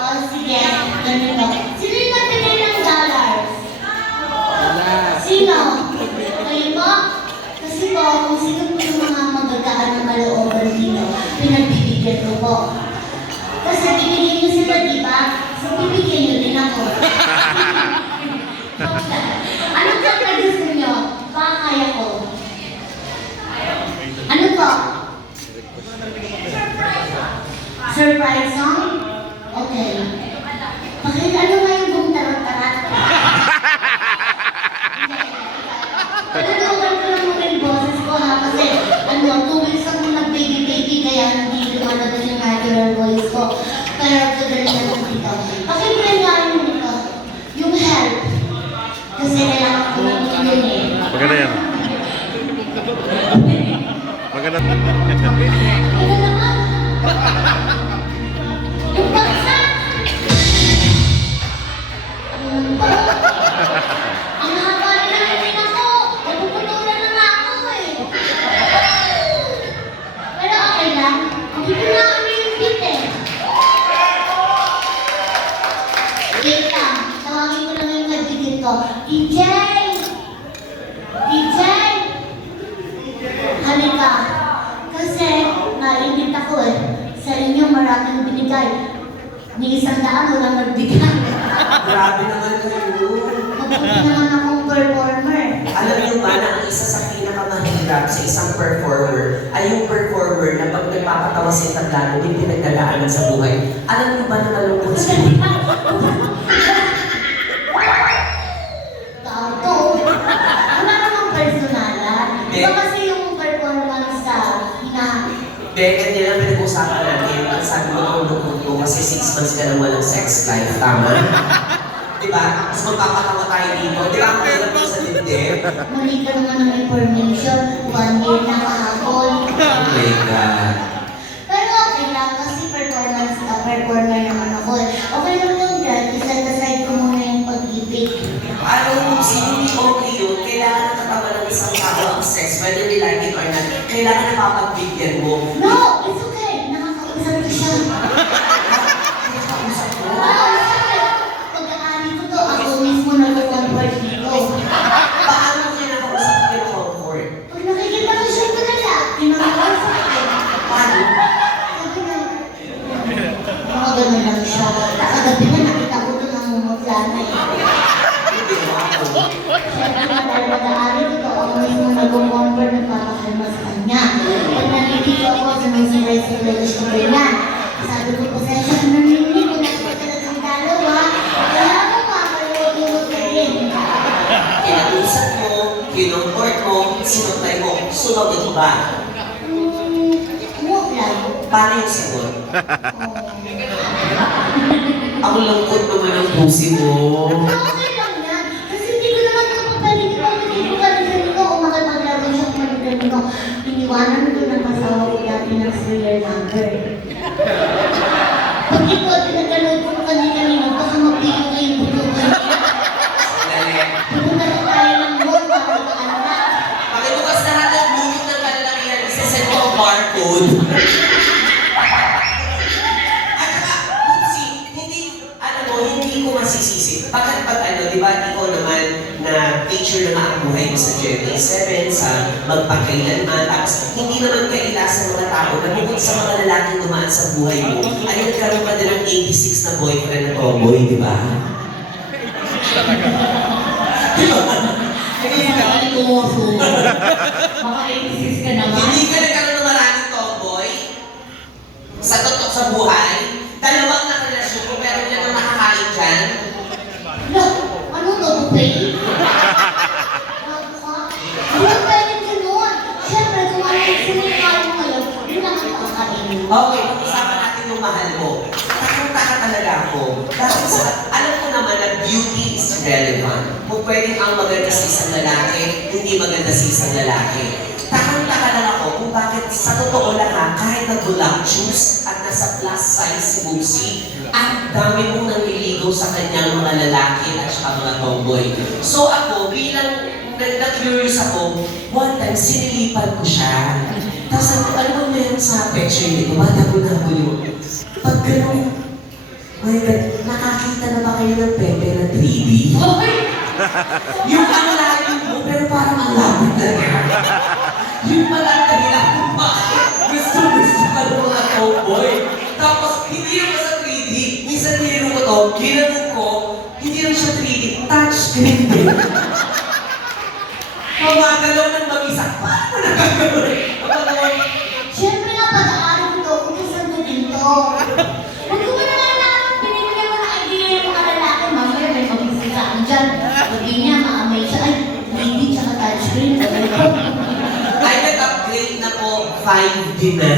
Oh, sige. Ganito. Sino yung nagbigay ng dollars? Sino? Kayo po? Kasi po, kung sino po yung mga magagaan na malooban dito, pinagbibigyan ko po. Kasi bibigyan niyo sila, di ba? So, bibigyan niyo din ako. ano po ka gusto niyo? Baka kaya ko. Ano po? Surprise song? Okay. Bakit ano nga yung buong tarot-tarat? Tulungan ko lang yung boses ko ha, kasi ano, two weeks ako nag-baby-baby, kaya hindi lumalabas yung natural voice ko. Kaya gagaling na lang dito. Pakinggan nga yung ito, yung help. Kasi kailangan ko lang yun eh. Maganda yan. Maganda. Ano naman? Ako eh. Sa inyo maraming binigay. Ni isang daan walang nagbigay. Grabe naman kayo. Mabuti naman akong performer. Alam niyo ba na ang isa sa pinakamahirap sa isang performer ay yung performer na pag nagpapatawa sa tablado, may pinagdadaanan sa buhay. Alam niyo ba na malungkot si Tauto. Beket nila pinag-usapan natin. Ang sabi mo ang lungkot ko kasi six months ka nang walang sex life. Tama? diba? Tapos magpapatawa tayo dito. Di ba ang hirap sa dibdib? Mali ka naman ng information. One year na kahapon. Oh my God. Pero okay lang kasi performance ka. Performer naman ako. Okay lang yun dyan. Iset aside ko muna yung pag-ibig. Alam mo, hindi okay yun, kailangan nakatawa ng isang tao ang sex, whether we like it or not, kailangan napapagbigyan mo. No! It's okay! Nakakausap ko siya. Nakakausap mo. Wow! Pag-aari ko to, ako mismo nag-comfort dito. Paano mo kinakausap ko yung comfort? Pag nakikita ko siya tulala, kinakausap ko. Paano? Sabi na, mga ganun lang siya. Kagabi na nakita ko doon ang mumutla na eh. Hindi mo ako. Siyempre nga dahil mag-aari ko to, ako mismo nag-comfort nagpapakalma sa kanya. Pag naliligo ako, sumisiray sa lelos ko ganyan. Sabi ko, pasensya na kung nakita na ng dalawa, kaya mo makakalulot ka rin. Kinausap mo, kinumport mo, sinuklay mo, sumagot ba? Hmm, huwag lang. Paano yung sagot? Ang lungkot naman ng pusi mo. Okay lang yan. Kasi hindi ko naman ito papalitin ko. Hindi ko palitin ko. Kung makipaglaro siya, palitin ko. Iniwanan ko ng kasawa ko dati ng serial number. Pag ito, pinaganood ko kanina-kanina, baka mapiyo ko yung buto ko. Pupunta na tayo ng mall para mag-anak. Pakibukas na natin ang bukit ng kalalakihan, isasend mo ang barcode. At saka, Pupsi, hindi, ano mo, hindi ko masisisi. Pagkat pag ano, di ba, ikaw naman na feature na nga ang buhay mo sa Gen 7, sa magpakailanman, tapos hindi naman kaila sa mga tao na bukod sa mga lalaking dumaan sa buhay mo, ay nagkaroon ka din ng 86 na boyfriend na tomboy, di ba? Hindi ko mo Baka 86 ka naman. Hindi ka nagkaroon ng maraming tomboy sa totoo sa buhay. Dalawang nakarelasyon ko pero hindi naman nakakain dyan. No, ano to, buffet? Ano pwede ganun? Siyempre, kung ano yung sinikain mo ngayon, yun ang makakainin mo. Okay, pag-usapan natin yung mahal mo. Takang-taka talaga ako. Dahil sa, alam ko naman na beauty is relevant. Kung pwedeng ang maganda sa isang lalaki, hindi maganda sa isang lalaki. Takang-taka lang ako kung bakit sa totoo lang ha, kahit na voluptuous at nasa plus size si Bubsy, ang dami mong nanliligaw sa kanyang mga lalaki at saka mga tomboy. So ako, bilang na- na-curious ako, one time sinilipan ko siya. Tapos sabi ko, ano ba meron sa picture nito? Bata ko na ako yun. Pag ganun, My God, nakakita na ba kayo ng Pepe na 3D? Yung ang layo mo, pero parang ang lapit na niya. Yung ang dahilan kung bakit gusto gusto ka ng mga cowboy. Tapos, hindi naman sa 3D. Minsan nilino ko to, ginanong ko, hindi lang siya 3D, touchscreen din. Mamagalaw ng mag-isa. Paano nagagawin? Siyempre nga, pag-aaral ko to, utusan ko din to. Huwag ko na nga na binibigyan mo ng idea yung mga lalaki, mamaya may mag-isa sa akin dyan. Sabi niya, maamay siya, ay, lady tsaka touchscreen. Ay, nag-upgrade na po 5D na.